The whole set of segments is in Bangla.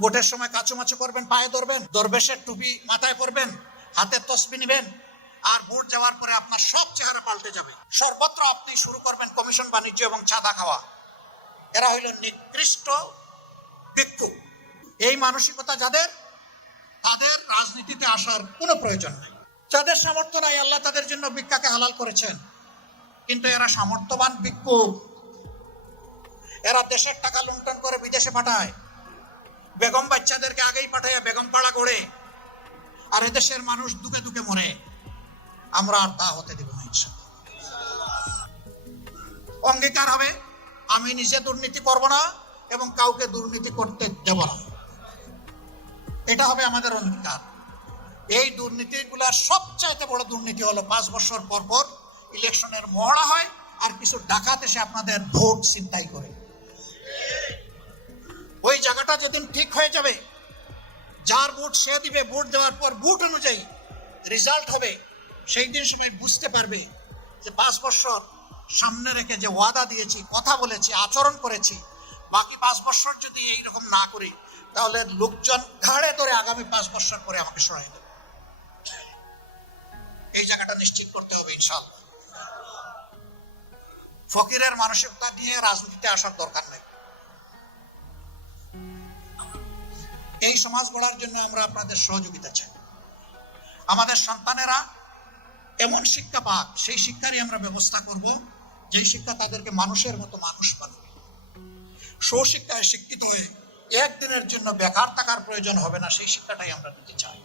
ভোটের সময় কাচুমাচু করবেন, পায়ে ধরবেন, দরবেশের টুপি মাথায় পরবেন, হাতে তসবি নিবেন, আর ভোট যাওয়ার পরে আপনার সব চেহারা পাল্টে যাবে। সর্বত্র আপনি শুরু করবেন কমিশন বাণিজ্য এবং চাঁদা খাওয়া। এরা হইল নিকৃষ্ট ভিক্ষুক। এই মানসিকতা যাদের, তাদের রাজনীতিতে আসার কোনো প্রয়োজন নেই। যাদের সামর্থ্য নাই, আল্লাহ তাদের জন্য ভিক্ষাকে হালাল করেছেন, কিন্তু এরা সামর্থ্যবান ভিক্ষুক। এরা দেশের টাকা লুণ্ঠন করে বিদেশে পাঠায়, বেগম বাচ্চাদেরকে আগেই পাঠায় বেগম পাড়া গড়ে, আর এদেশের মানুষ দুকে দুকে মরে। আমরা আর তা হতে দিব না ইনশাআল্লাহ। অঙ্গীকার হবে, আমি নিজে দুর্নীতি করব না এবং কাউকে দুর্নীতি করতে দেব না। এটা হবে আমাদের অঙ্গীকার। এই দুর্নীতিগুলার সবচাইতে বড় দুর্নীতি হলো 5 বছর পর পর ইলেকশনের মহড়া হয় আর কিছু ডাকাত এসে আপনাদের ভোট ছিনতাই করে। ওই জায়গাটা যেদিন ঠিক হয়ে যাবে, যার ভোট সে দিবে, ভোট দেওয়ার পর ভোট অনুযায়ী রেজাল্ট হবে, সেই দিন সময় বুঝতে পারবে যে 5 বছর সামনে রেখে যে ওয়াদা দিয়েছি, কথা বলেছি, আচরণ করেছি, বাকি 5 বছর যদি এইরকম না করি তাহলে লোকজন ঘাড়ে ধরে আগামী 5 বছর পরে আমাকে সরাই দেবে। এই জায়গাটা নিশ্চিত করতে হবে ইনশাআল্লাহ। ফকিরের মানসিকতা নিয়ে রাজনীতিতে আসার দরকার নেই। এই সমাজ গড়ার জন্য আমরা আপনাদের সহযোগিতা চাই। আমাদের সন্তানেরা এমন শিক্ষা পাক, সেই শিক্ষারই আমরা ব্যবস্থা করব, যেই শিক্ষা তাদেরকে মানুষের মতো মানুষ বানাবে। সুশিক্ষায় শিক্ষিত হয়ে একদিনের জন্য বেকার থাকার প্রয়োজন হবে না, সেই শিক্ষাটাই আমরা নিতে চাই।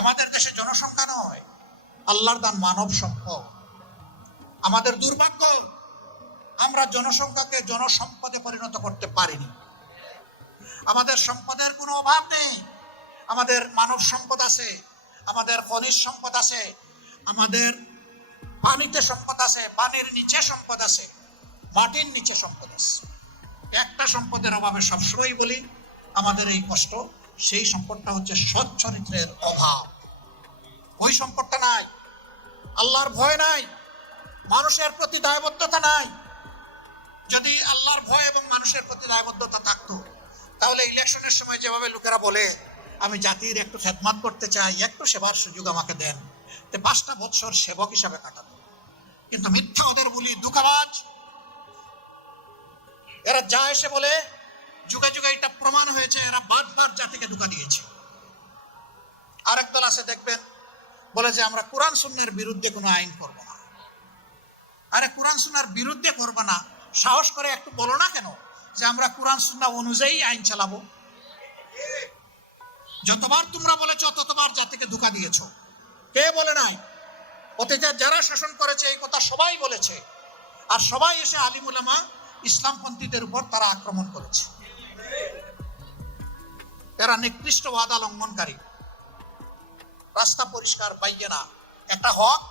আমাদের দেশে জনসংখ্যা নয়, আল্লাহর দান মানব সম্পদ। আমাদের দুর্ভাগ্য, আমরা জনসংখ্যাকে জনসম্পদে পরিণত করতে পারিনি। আমাদের সম্পদের কোনো অভাব নেই। আমাদের মানব সম্পদ আছে, আমাদের খনিজ সম্পদ আছে, আমাদের পানিতে সম্পদ আছে, পানির নিচে সম্পদ আছে, মাটির নিচে সম্পদ আছে। একটা সম্পদের অভাবে সবসময় বলি আমাদের এই কষ্ট, সেই সম্পদটা হচ্ছে সৎ চরিত্রের অভাব। ওই সম্পদটা নাই, আল্লাহর ভয় নাই, মানুষের প্রতি দায়বদ্ধতা নাই। যদি আল্লাহর ভয় এবং মানুষের প্রতি দায়বদ্ধতা থাকতো, তাহলে ইলেকশনের সময় যেভাবে লোকেরা বলে আমি জাতির একটু খেদমত করতে চাই, একটু সেবার সুযোগ আমাকে দেন, 5টা বছর সেবক হিসাবে কাটাতো। কিন্তু মিথ্যা ওদের বলি, ধোঁকাবাজ। এরা যা এসে বলে, যুগে যুগে এটা প্রমাণ হয়েছে, এরা বারবার জাতিকে ধোঁকা দিয়েছে। আরেক দল আছে দেখবেন, বলে যে আমরা কোরআন সুন্নাহর বিরুদ্ধে কোনো আইন করব না। আরে কোরআন সুন্নাহর বিরুদ্ধে করবে না, সাহস করে একটু বলো না কেন যে আমরা কোরআন সুন্নাহ অনুযায়ী আইন চালাবো। যতবার তোমরা বলেছ ততবার জাতিকে ধোঁকা দিয়েছ। কে বলে নাই? অতীতে যারা শাসন করেছে এই কথা সবাই বলেছে, আর সবাই এসে আলিম উলামা ইসলামপন্থীদের উপর তারা আক্রমণ করেছে। এরা নিকৃষ্ট ওয়াদা লঙ্ঘনকারী। রাস্তা পরিষ্কার, পাইয়ে না, একটা হক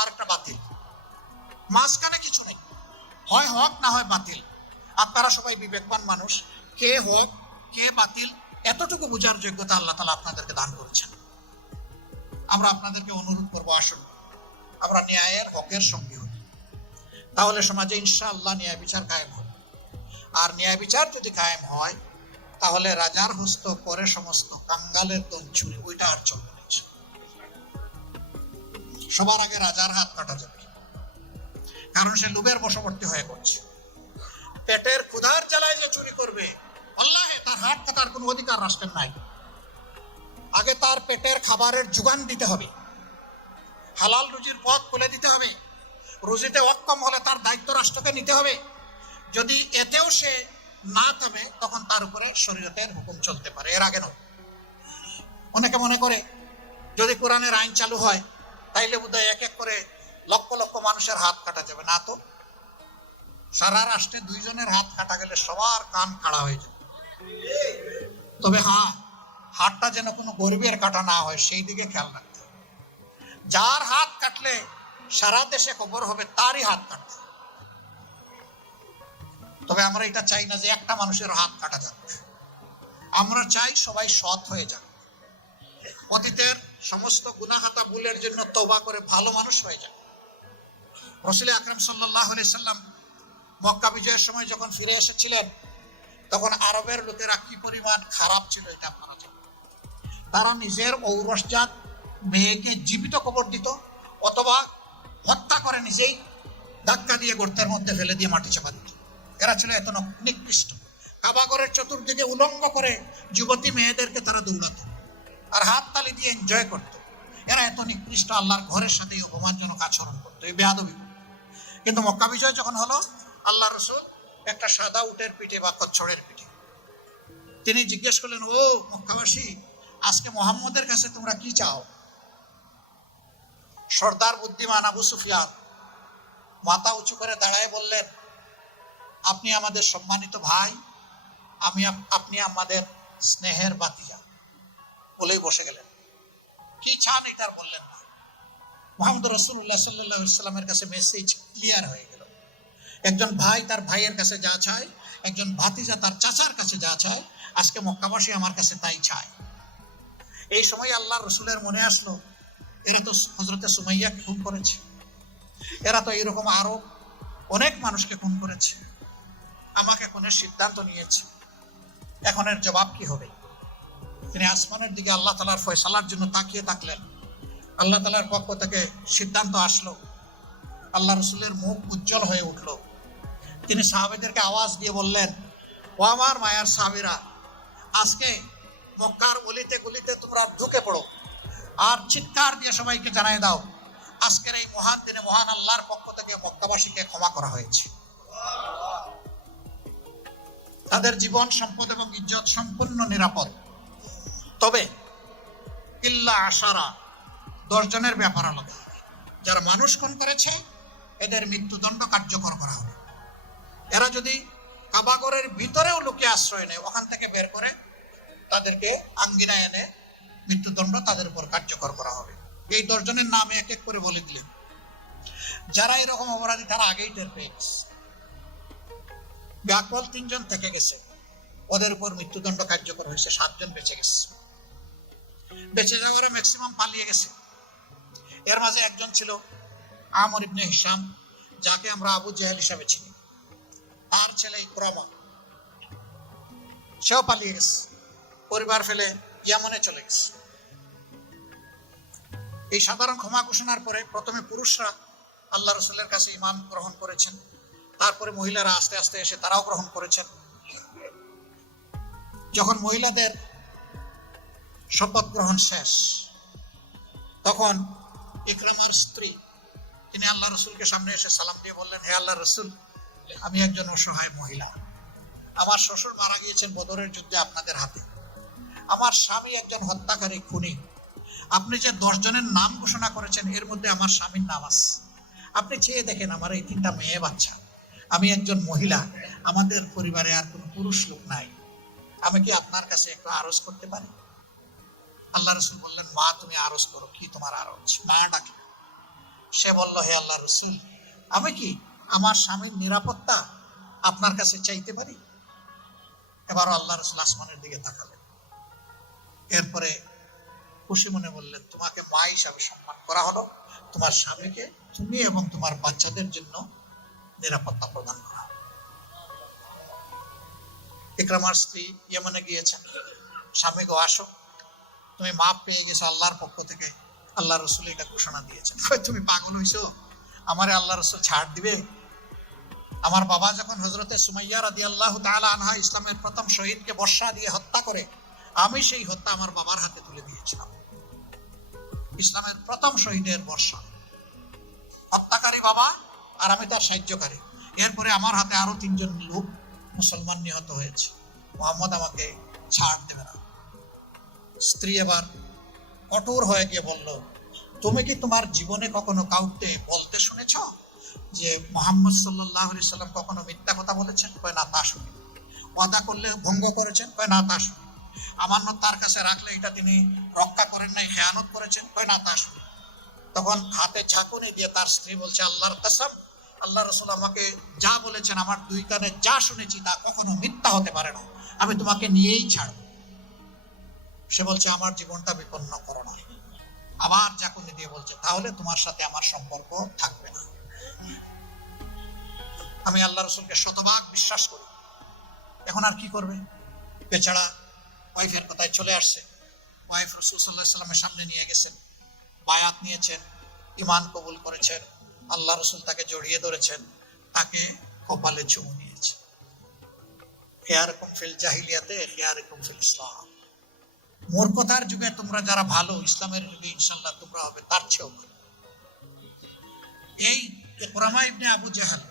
আর একটা বাতিল, মাঝখানে কিছু নেই, হয় হক না হয় বাতিল। আপনারা সবাই বিবেকবান মানুষ, কে হক কে বাতিল এতটুকু বোঝার যোগ্যতা আল্লাহ তাআলা আপনাদেরকে দান করেছেন। আমরা আপনাদেরকে অনুরোধ করবো, আসুন আমরা ন্যায়ের হকের সঙ্গী হই, তাহলে সমাজে ইনশাআল্লাহ ন্যায় বিচার কায়েম হবে। আর ন্যায় বিচার যদি কায়েম হয়, তাহলে রাজার হস্ত করে সমস্ত কাঙ্গালের দল ছুরি, ওইটা আর চলবে না। সবার আগে রাজার হাত কাটা যাবে, কারণ সে লোভের বশবর্তী হয়ে পড়ছে। পেটের ক্ষুধার জ্বালায় যে চুরি করবে, আল্লাহ তার হাত কাটার কোনো অধিকার রাষ্ট্রের নাই। আগে তার পেটের খাবারের যোগান দিতে হবে, হালাল রুজির পথ খুলে দিতে হবে। রুজিতে অক্ষম হলে তার দায়িত্ব রাষ্ট্রকে নিতে হবে। যদি এতেও সে না থামে, তখন তার উপরে শরীয়তের হুকুম চলতে পারে, এর আগে নয়। অনেকে মনে করে যদি কোরআনের আইন চালু হয় তাইলে বোধহয় এক এক করে লক্ষ লক্ষ মানুষের হাত কাটা যাবে। না তো, সারা রাষ্ট্রে 2 জনের হাত কাটা গেলে সবার কান খাড়া হয়ে যাবে। তবে হ্যাঁ, হাতটা যেন কোনো গরিবের কাটা না হয় সেই দিকে খেয়াল রাখতে হবে। যার হাত কাটলে সারা দেশে খবর হবে, তারই হাত কাটতে। তবে আমরা এটা চাই না যে একটা মানুষের হাত কাটা যাবে, আমরা চাই সবাই সৎ হয়ে যাক, অতীতের সমস্ত গুনাহাতা ভুলের জন্য তওবা করে ভালো মানুষ হয়ে যাক। রাসূল আকরাম সাল্লাল্লাহু আলাইহি সাল্লাম মক্কা বিজয়ের সময় যখন ফিরে এসেছিলেন, তখন আরবের লোকেরা কি পরিমাণ খারাপ ছিল এটা আপনারা জানেন। তারা নিজের ঔরসজাত মেয়েকে জীবিত কবর দিত, অথবা হত্যা করে নিজেই ধাক্কা দিয়ে গর্তের মধ্যে ফেলে দিয়ে মাটি চাপা দিত। এরা ছিল এত নিকৃষ্ট। কাবাগরের চতুর্দিকে উলঙ্গ করে যুবতী মেয়েদেরকে তারা দৌড়াতো আর হাত তালি দিয়ে এনজয় করত। এরা এত নিকৃষ্ট, আল্লাহর ঘরের সাথে অপমানজনক আচরণ করতো, এই বেয়াদবি। কিন্তু মক্কা বিজয় যখন হলো, আল্লাহ রসুল একটা সাদা উটের পিঠে বা কচ্ছরের পিঠে, তিনি জিজ্ঞেস করলেন, ও মক্কাবাসী, আজকে মোহাম্মদের কাছে তোমরা কি চাও? সর্দার বুদ্ধিমান আবু সুফিয়ান মাথা উঁচু করে দাঁড়ায় বললেন, আপনি আমাদের সম্মানিত ভাই, আপনি আমাদের স্নেহের বাতিজা, বলেই বসে গেলেন। কি চান এটা আর বললেন না। মুহাম্মদ রাসূলুল্লাহ সাল্লাল্লাহু আলাইহি ওয়াসাল্লামের কাছে মেসেজ ক্লিয়ার হয়ে গেল। একজন ভাই তার ভাইয়ের কাছে যা চায়, একজন ভাতিজা তার চাচার কাছে যা চায়, আজকে মক্কাবাসী আমার কাছে তাই চায়। এই সময় আল্লাহর রসুলের মনে আসলো, এরা তো হযরতে সুমাইয়াকে খুন করেছে, এরা তো এরকম আরো অনেক মানুষকে খুন করেছে, আমাকে খুনের সিদ্ধান্ত নিয়েছে, এখন এর জবাব কি হবে? তিনি আসমানের দিকে আল্লাহ তাআলার ফয়সালার জন্য তাকিয়ে থাকলেন। আল্লাহ তাআলার পক্ষ থেকে সিদ্ধান্ত আসলো। আল্লাহ রসুলের মুখ উজ্জ্বল হয়ে উঠল। তিনি সাহাবীদেরকে আওয়াজ দিয়ে বললেন, ও আমার মায়ার সাহাবীরা, আজকে মক্কার গলিতে গলিতে তোমরা ঢুকে পড়ো আর চিৎকার দিয়ে সবাইকে জানাই দাও, আজকের এই মহান দিনে মহান আল্লাহর পক্ষ থেকে মক্কাবাসীকে ক্ষমা করা হয়েছে। তাদের জীবন, সম্পদ এবং ইজ্জত সম্পূর্ণ নিরাপদ। তবে ইল্লা আশারা, 10 জনের ব্যাপার আলাদা। যারা মানুষ খুন করেছে এদের মৃত্যুদণ্ড কার্যকর করা হবে। এরা যদি কাবাগরের ভিতরেও লুকিয়ে আশ্রয় নেয়, ওখান থেকে বের করে তাদেরকে আঙ্গিনায় এনে মৃত্যুদণ্ড তাদের উপর কার্যকর করা হবে। এই 10 জনের নাম এক এক করে বলে দিলেন। যারা এরকম অপরাধী তারা আগেই টের পেয়ে গেছে। ব্যাকল 3 জন থেকে গেছে, ওদের উপর মৃত্যুদণ্ড কার্যকর হয়েছে। 7 জন বেঁচে গেছে। বেঁচে যাওয়ারে ম্যাক্সিমাম পালিয়ে গেছে। এর মাঝে একজন ছিল আমর ইবনে হিশাম, যাকে আমরা আবু জেহেল হিসাবে চিনি। তার ছেলে ইকরামা, সেও পালিয়ে গেছে, পরিবার ফেলে ইয়ামনে চলে গেছে। এই সাধারণ ক্ষমা ঘোষণার পরে প্রথমে পুরুষরা আল্লাহ রসুলের কাছে ঈমান গ্রহণ করেছেন, তারপরে মহিলারা আস্তে আস্তে এসে তারাও গ্রহণ করেছেন। যখন মহিলাদের শপথ গ্রহণ শেষ, তখন ইকরামার স্ত্রী, তিনি আল্লাহ রসুলকে সামনে এসে সালাম দিয়ে বললেন, হে আল্লাহ রসুল, আমি একজন অসহায় মহিলা, আমার শ্বশুর মারা গিয়েছেন বদরের যুদ্ধে আপনাদের হাতে, আমার স্বামী একজন হত্যাকারী, খুনি। আপনি যে 10 জনের নাম ঘোষণা করেছেন এর মধ্যে আমার স্বামীর নাম আছে। আপনি চেয়ে দেখেন, আমার এই 3টা মেয়ে বাচ্চা, আমি একজন মহিলা, আমাদের পরিবারে আর কোনো পুরুষ লোক নাই, আমি কি আপনার কাছে একটু আরজ করতে পারি? আল্লাহ রসুল বললেন, মা তুমি আরজ করো, কি তোমার আরজ? মা ডাকলেন। সে বলল, হে আল্লাহ রসুল, আমি কি আমার স্বামীর নিরাপত্তা আপনার কাছে চাইতে পারি? এবারও আল্লাহ রসুল আসমানের দিকে তাকালেন। এরপরে খুশি মনে বললেন, তোমাকে মা হিসাবে সম্মান করা হলো, তোমার স্বামীকে তুমি এবং তোমার বাচ্চাদের জন্য নিরাপত্তা প্রদান করা। ইকরামার স্ত্রী ইয়েমেনে গিয়েছেন, স্বামীকে আসো, তুমি মাপ পেয়ে গেছো আল্লাহর পক্ষ থেকে। আল্লাহ রসুল এটা ঘোষণা দিয়েছেন। তুমি পাগল হইছো? আমারে আল্লাহ রসুল ছাড় দিবে? আমার বাবা যখন হযরতে সুমাইয়া রাদিয়াল্লাহু তাআলা আনহা ইসলামের প্রথম শহীদকে বর্ষা দিয়ে হত্যা করে, আমি সেই হত্যা আমার বাবার হাতে তুলে দিয়েছিলাম। ইসলামের প্রথম শহীদের বর্ষা, হত্যাকারী বাবা আর আমি তার সাহায্যকারী। এরপরে আমার হাতে আরো 3 জন লোক মুসলমান নিহত হয়েছে। মুহাম্মদ আমাকে ছাড় দেবে না। স্ত্রী এবার কঠোর হয়ে গিয়ে বলল, তুমি কি তোমার জীবনে কখনো কাউকে বলতে শুনেছ যে মুহাম্মদ সাল্লাল্লাহু আলাইহি সাল্লাম কখনো মিথ্যা কথা বলেছেন? কয় না, তা শুনি। ওয়াদা করলে ভঙ্গ করেছেন? কয় না, তা শুনি। আমানত তার কাছে রাখলে এটা তিনি রক্ষা করেন নাই, খেয়ানত করেছেন? কয় না, তা শুনি। তখন হাতে ঝাঁকুনি দিয়ে তার স্ত্রী বলছে, আল্লাহর কসম, আল্লাহ রসুল আমাকে যা বলেছেন, আমার 2 কানে যা শুনেছি তা কখনো মিথ্যা হতে পারে না, আমি তোমাকে নিয়েই ছাড়ব। সে বলছে, আমার জীবনটা বিপন্ন করো না। আবার ঝাঁকুনি দিয়ে বলছে, তাহলে তোমার সাথে আমার সম্পর্ক থাকবে না। আমি আল্লাহ রসুলকে শতভাগ বিশ্বাস করি এখন আর কি করবে? বেচারা ওয়াইফের কথায় চলে আসছে। ওয়াইফ রাসূল সাল্লাল্লাহু আলাইহি সাল্লামের সামনে নিয়ে গেছেন, বায়াত নিয়েছেন, ঈমান কবুল করেছেন, আল্লাহ রাসূল তাকে জড়িয়ে ধরেছেন, তাকে কপালে চুমু দিয়েছে। খিয়ারুকুম ফিল জাহিলিয়াতে খিয়ারুকুম ফিল ইসলাম। মূর্খতার যুগে তোমরা যারা ভালো, ইসলামের যুগে ইনশাআল্লাহ তোমরা হবে তার চেয়েও ভালো। এই ইকরামা ইবনে আবু জাহল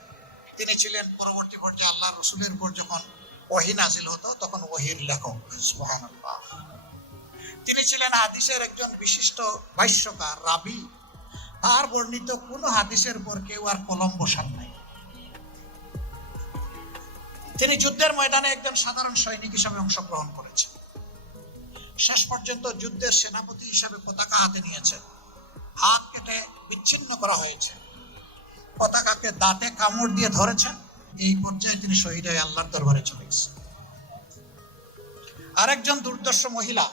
তিনি ছিলেন পরবর্তী পর্যায়ে আল্লাহ রসুলের উপর যখন ওহী নাজিল হতো তখন ওহীর লেখক। সুবহানাল্লাহ। তিনি ছিলেন হাদিসের একজন বিশিষ্ট ভাষ্যকার, রাবি। তার বর্ণিত কোন হাদিসের উপর কেউ আর কলম বসান নাই। তিনি যুদ্ধের ময়দানে একজন সাধারণ সৈনিক হিসেবে অংশগ্রহণ করেছেন। শেষ পর্যন্ত যুদ্ধের সেনাপতি হিসেবে পতাকা হাতে নিয়েছেন। হাত কেটে বিচ্ছিন্ন করা হয়েছে, পতাকাকে দাঁতে কামড় দিয়ে ধরেছেন। এই পর্যায়ে তিনি শহীদ হয়ে আল্লাহর দরবারে চলে গেছেন। আরেকজন দুর্দর্শ মহিলা,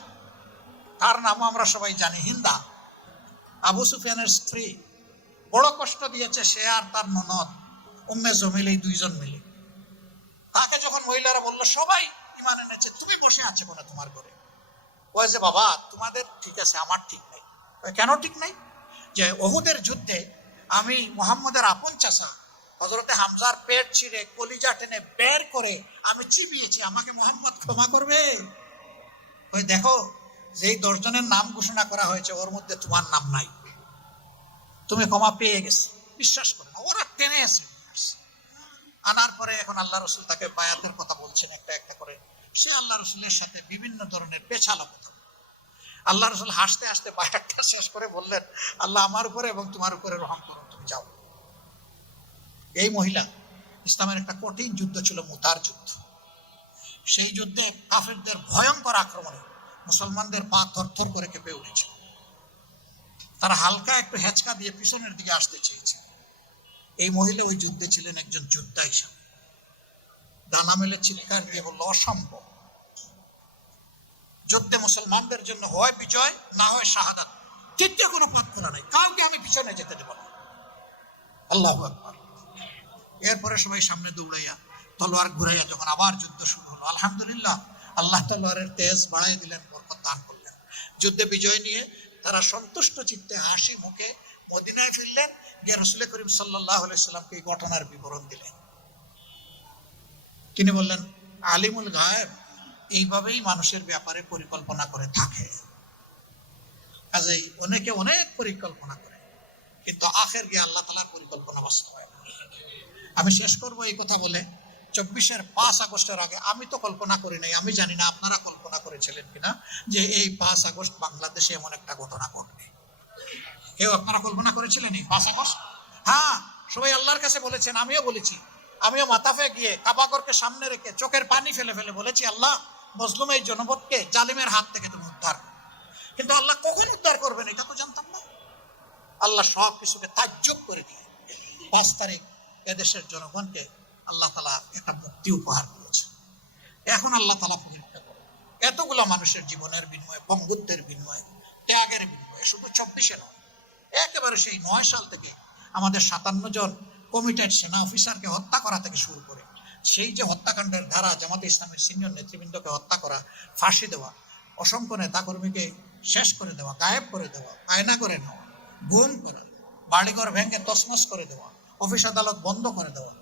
তার নাম আমরা সবাই জানি, হিন্দা, আবু সুফিয়ানের স্ত্রী। বড় কষ্ট দিয়েছে সে আর তার ননদ উম্মে জমিল, এই দুইজন মিলে। তাকে যখন মহিলারা বলল সবাই ঈমান এনেছে, তুমি বসে আছে কোন তোমার ঘরে? ওই যে বাবা তোমাদের ঠিক আছে, আমার ঠিক নাই। কেন ঠিক নাই? যে উহুদের যুদ্ধে আমি মুহাম্মদের আপন চাচা হযরতে হামজার পেট ছিঁড়ে কলিজা টেনে বের করে আমি চিবিয়েছি, আমাকে মুহাম্মদ ক্ষমা করবে? ওই দেখো, যেই 10 জনের নাম ঘোষণা করা হয়েছে ওর মধ্যে তোমার নাম নাই, তুমি ক্ষমা পেয়ে গেছে। বিশ্বাস করো না, ওরা টেনে আছে আনার পরে এখন আল্লাহ রসুল তাকে বায়াতের কথা বলছেন একটা একটা করে। সে আল্লাহ রসুলের সাথে বিভিন্ন ধরনের পেছালো কথা। আল্লাহ রসুল হাসতে হাসতে বায়াতটা শেষ করে বললেন, আল্লাহ আমার উপরে এবং তোমার উপরে রহম করুন, তুমি যাও। এই মহিলা, ইসলামের একটা কঠিন যুদ্ধ ছিল মুতার যুদ্ধ। সেই যুদ্ধে কাফেরদের ভয়ঙ্কর আক্রমণে মুসলমানদের পা থরথর করে কেঁপে উঠেছে। তারা হালকা একটু হেঁচকা দিয়ে পিছনের দিকে আসতে চেয়েছে। এই মহিলা ওই যুদ্ধে ছিলেন একজন যোদ্ধা হিসাবে। ডানা মেলে চিৎকার দিয়ে বলল, অসম্ভব। যুদ্ধে মুসলমানদের জন্য হয় বিজয়, না হয় শাহাদাত, তৃতীয় কোনো পথ করা নাই, কাউকে আমি পিছনে যেতে দেব না। আল্লাহু আকবার। এরপরে সবাই সামনে দৌড়াইয়া তলোয়ার ঘুরাইয়া যখন আবার যুদ্ধ শুরু হলো, আলহামদুলিল্লাহ আল্লাহ তলোয়ারের তেজ বাড়াই দিলেন, বরকত দান করলেন। যুদ্ধে বিজয় নিয়ে তারা সন্তুষ্ট চিত্তে হাসি মুখে মদিনায় ফিরলেন, গিয়ে রাসূল করিম সাল্লাল্লাহু আলাইহি সাল্লামকে এই ঘটনার বিবরণ দিলেন। তিনি বললেন, আলিমুল গায়েব এইভাবেই মানুষের ব্যাপারে পরিকল্পনা করে থাকে। কাজেই অনেকে অনেক পরিকল্পনা করে, কিন্তু আখের গিয়ে আল্লাহ তাআলার পরিকল্পনা বাস্তবায়ন হয়। আমি শেষ করবো এই কথা বলে, 24-এর 5 আগস্টের আগে আমি তো কল্পনা করি নাই, আমি জানি না আপনারা কল্পনা করেছিলেন কিনা যে এই 5 আগস্ট বাংলাদেশে এমন একটা ঘটনা ঘটবে। কেউ আপনারা কল্পনা করেছিলেন এই 5 আগস্ট? হ্যাঁ, সবাই আল্লাহর কাছে বলেছেন, আমিও বলেছি। আমিও মাতাফে গিয়ে কাবাগরকে সামনে রেখে চোখের পানি ফেলে ফেলে বলেছি, আল্লাহ মজলুম এই জনপদকে জালিমের হাত থেকে তুমি উদ্ধার করো। কিন্তু আল্লাহ কখন উদ্ধার করবেন এটা তো জানতাম না। আল্লাহ সব কিছুকে তাজ্জব করে দিলেন। 5 তারিখ এদেশের জনগণকে আল্লাহ তাআলা একটা মুক্তি উপহার দিয়েছেন। এখন আল্লাহ তাআলা পরীক্ষা করেন এতগুলো মানুষের জীবনের বিনিময়ে, বন্ধুত্বের বিনিময়ে, ত্যাগের বিনিময়ে, শুধু 24-এ নয়, একেবারে সেই 9 সাল থেকে আমাদের 57 জন কমিটেড সেনা অফিসারকে হত্যা করা থেকে শুরু করে সেই যে হত্যাকাণ্ডের ধারা, জামাতে ইসলামের সিনিয়র নেতৃবৃন্দকে হত্যা করা, ফাঁসি দেওয়া, অসংখ্য নেতাকর্মীকে শেষ করে দেওয়া, গায়েব করে দেওয়া, আয়না করে নেওয়া, গুম করা, বাড়িঘর ভেঙে তছনছ করে দেওয়া, অফিস আদালত বন্ধ করে দেওয়া,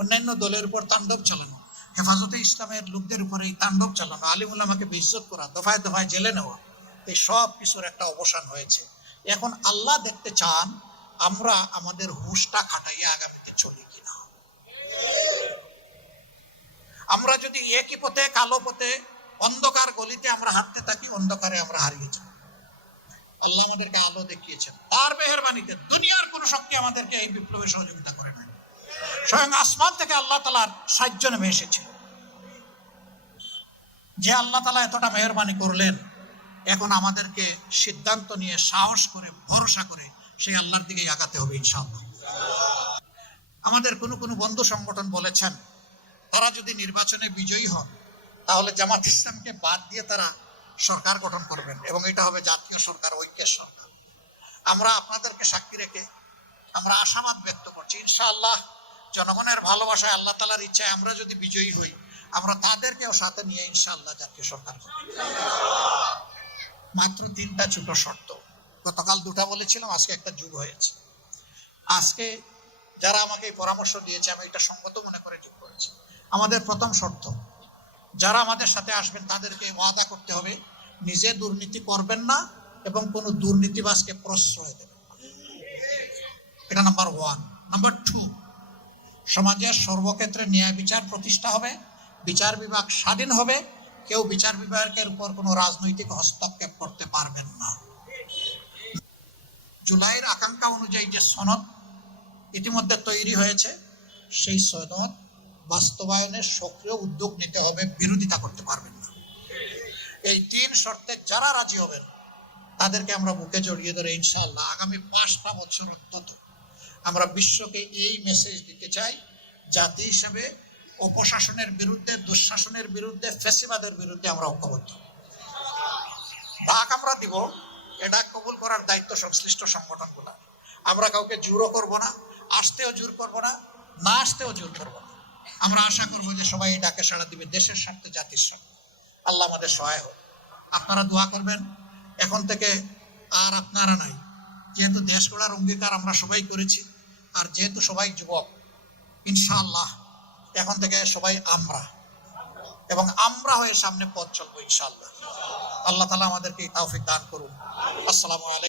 অন্যান্য দলের উপর তাণ্ডব চালানো, হেফাজতে ইসলামের লোকদের উপরে এই তাণ্ডব চালানো, আলিম উলামাকে বেইজ্জত করা, দফায় দফায় জেলে নেওয়া, এই সব কিছুর একটা অবসান হয়েছে। এখন আল্লাহ দেখতে চান আমরা আমাদের হুঁশটা খাটাইয়া আগামীতে চলি কিনা। আমরা যদি একই পথে, কালো পথে, অন্ধকার গলিতে আমরা হাঁটতে থাকি, অন্ধকারে আমরা হারিয়ে যাব। আল্লাহ আমাদেরকে আলো দেখিয়েছেন, তার মেহেরবানিতে দুনিয়ার কোন শক্তি আমাদেরকে এই বিপ্লবে সহযোগিতা করে নাই। স্বয়ং আসমান থেকে আল্লাহ তাআলার সাহায্য নেমে এসেছিল। যে আল্লাহ তাআলা এতটা মেহেরবানি করলেন, এখন আমাদেরকে সিদ্ধান্ত নিয়ে সাহস করে ভরসা করে সেই আল্লাহর দিকে আগাতে হবে ইনশাআল্লাহ। আমাদের কোনো কোনো বন্ধু সংগঠন বলেছেন তারা যদি নির্বাচনে বিজয়ী হন তাহলে জামাত ইসলামকে বাদ দিয়ে তারা সরকার গঠন করবেন এবং এটা হবে জাতীয় সরকার, ঐক্যের সরকার। আমরা আপনাদেরকে সাক্ষী রেখে আমরা আশাবাদ ব্যক্ত করছি, ইনশাআল্লাহ জনগণের ভালোবাসায়, আল্লাহ তাআলার ইচ্ছায় আমরা যদি বিজয়ী হই, আমরা তাদেরকেও সাথে নিয়ে ইনশাআল্লাহ জাতীয় সরকার করব। মাত্র 3টা ছোট শর্ত, গতকাল 2টা বলেছিলাম, আজকে একটা যোগ হয়েছে। আজকে যারা আমাকে এই পরামর্শ দিয়েছে আমি এটা সঙ্গত মনে করে যোগ করেছি। আমাদের প্রথম শর্ত, যারা আমাদের সাথে আসবেন তাদেরকে ওয়াদা করতে হবে নিজে দুর্নীতি করবেন না এবং কোনো দুর্নীতিবাজকে প্রশ্রয় দেবেন না। এটা নাম্বার 1। নাম্বার 2, সমাজের সর্বক্ষেত্রে ন্যায় বিচার প্রতিষ্ঠা হবে, বিচার বিভাগ স্বাধীন হবে, কেউ বিচার বিভাগের উপর কোনো রাজনৈতিক হস্তক্ষেপ করতে পারবেন না। জুলাইয়ের আকাঙ্ক্ষা অনুযায়ী যে সনদ ইতিমধ্যে তৈরি হয়েছে, সেই সনদ বাস্তবায়নের সক্রিয় উদ্যোগ নিতে হবে, বিরোধিতা করতে পারবেন না। এই 3 শর্তে যারা রাজি হবেন তাদেরকে আমরা বুকে জড়িয়ে ধরে ইনশাআল্লাহ আগামী 5টা বছর অন্তত আমরা বিশ্বকে এই মেসেজ দিতে চাই, জাতি হিসেবে অপশাসনের বিরুদ্ধে, দুঃশাসনের বিরুদ্ধে, ফ্যাসিবাদের বিরুদ্ধে আমরা ঐক্যবদ্ধ। ভাগ আমরা দিব, এটা কবুল করার দায়িত্ব সংশ্লিষ্ট সংগঠনগুলো। আমরা কাউকে জোরও করব না, আসতেও জোর করব না, না আসতেও জোর করব না। আমরা আশা করবো যে সবাই এই ডাকে সাড়া দিবে, দেশের স্বার্থে, জাতির স্বার্থে। আল্লাহ আমাদের সহায় হোক। আপনারা দোয়া করবেন। এখন থেকে আর আপনারা নাই, যেহেতু দেশ গড়ার অঙ্গীকার আমরা সবাই করেছি, আর যেহেতু সবাই যুবক, ইনশাআল্লাহ এখন থেকে সবাই আমরা, এবং আমরা হয়ে সামনে পথ চলবো ইনশাআল্লাহ। আল্লাহ তাআলা আমাদেরকে তৌফিক দান করুন। আসসালামু আলাইকুম।